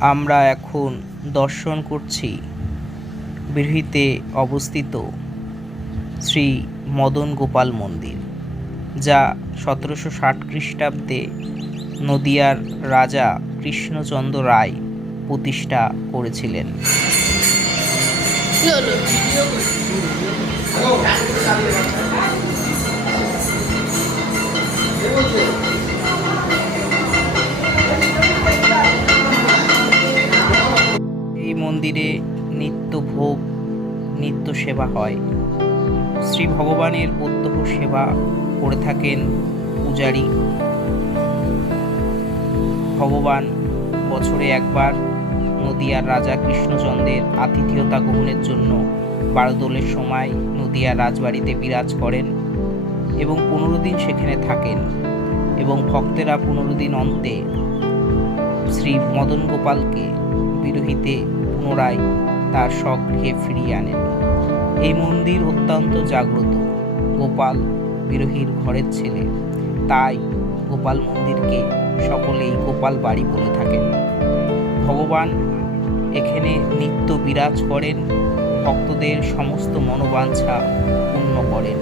আমরা এখন দর্শন করছি বিরহিতে অবস্থিত শ্রী মদন গোপাল মন্দির, যা 1760 খ্রিস্টাব্দে নদিয়ার রাজা কৃষ্ণচন্দ্র রায় প্রতিষ্ঠা করেছিলেন। এই মন্দিরে নিত্য ভোগ, নিত্য সেবা হয়। শ্রী ভগবানের প্রত্যহ সেবা করে থাকেন পূজারী। ভগবান বছরে একবার নদিয়ার রাজা কৃষ্ণচন্দ্রের আতিথেয়তা গ্রহণের জন্য বারদোলের সময় নদিয়ার রাজবাড়িতে বিরাজ করেন এবং 15 দিন সেখানে থাকেন, এবং ভক্তেরা 15 দিন অন্তে শ্রী মদন গোপালকে বিরহিতে পুনরায় তার স্বগৃহে ফিরিয়ে আনেন। এই মন্দির অত্যন্ত জাগ্রত। গোপাল বিরহীর ঘরের ছেলে, তাই গোপাল মন্দিরকে সকলেই গোপাল বাড়ি বলে থাকেন। ভগবান এখানে নিত্য বিরাজ করেন, ভক্তদের সমস্ত মনোবাঞ্ছা পূর্ণ করেন।